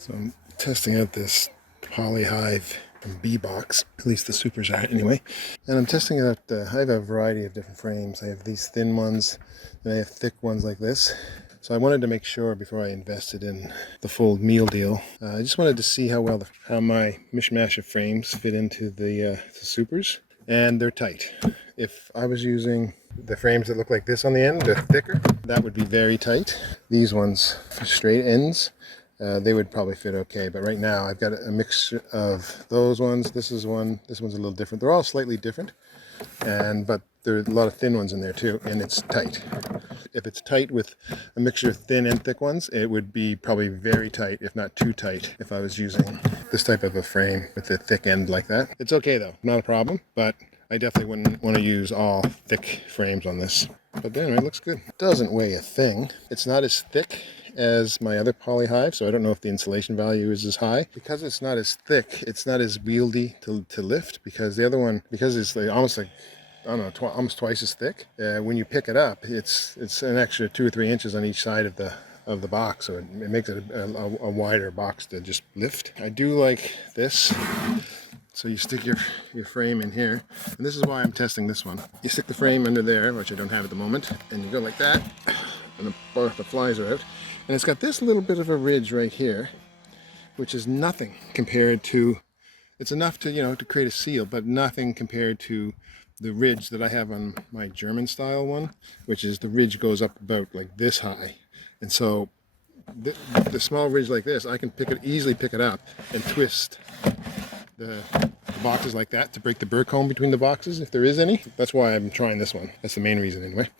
So I'm testing out this polyhive bee box, at least the supers are anyway. And I'm testing it out, I have a variety of different frames. I have these thin ones, and I have thick ones like this. So I wanted to make sure before I invested in the full meal deal, I just wanted to see how well how my mishmash of frames fit into the supers. And they're tight. If I was using the frames that look like this on the end, they're thicker, that would be very tight. These ones, straight ends, they would probably fit okay, but right now I've got a mixture of those ones. This one's a little different. They're all slightly different, but there are a lot of thin ones in there too, and it's tight. If it's tight with a mixture of thin and thick ones, it would be probably very tight, if not too tight, if I was using this type of a frame with a thick end like that. It's okay though, not a problem, but I definitely wouldn't want to use all thick frames on this. But anyway, it looks good. It doesn't weigh a thing. It's not as thick as my other polyhive, so I don't know if the insulation value is as high. Because it's not as thick, it's not as wieldy to lift, because the other one, because it's almost like, I don't know, almost twice as thick. When you pick it up, it's an extra 2 or 3 inches on each side of the box, so it makes it a wider box to just lift. I do like this. So you stick your frame in here, and this is why I'm testing this one. You stick the frame under there, which I don't have at the moment, and you go like that, and the flies are out. And it's got this little bit of a ridge right here, which is nothing compared to, it's enough to, to create a seal, but nothing compared to the ridge that I have on my German style one, which is the ridge goes up about like this high. And so the small ridge like this, I can easily pick it up and twist the boxes like that to break the burr comb between the boxes, if there is any. That's why I'm trying this one. That's the main reason anyway.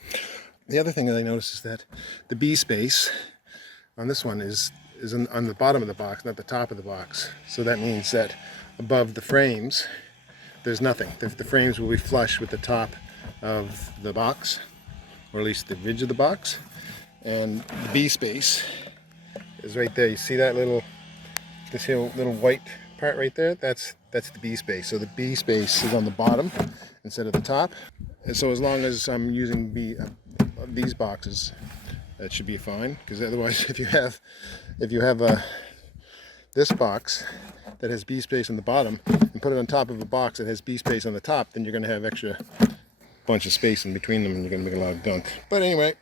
The other thing that I noticed is that the bee space on this one is on the bottom of the box, not the top of the box. So that means that above the frames, there's nothing. The frames will be flush with the top of the box, or at least the ridge of the box. And the bee space is right there. You see that little white part right there? That's the bee space. So the bee space is on the bottom instead of the top. And so as long as I'm using these boxes, that should be fine. Because otherwise, if you have this box that has bee space on the bottom and put it on top of a box that has bee space on the top, then you're going to have extra bunch of space in between them, and you're going to make a lot of gunk. But anyway,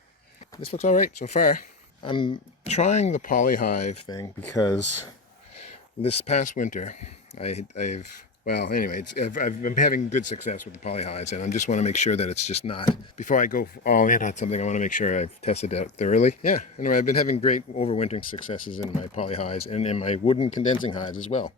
this looks all right so far. I'm trying the polyhive thing because this past winter, I've been having good success with the polyhives, and I just want to make sure that it's just not, before I go all in on something, I want to make sure I've tested it out thoroughly. Yeah, anyway, I've been having great overwintering successes in my polyhives and in my wooden condensing hives as well.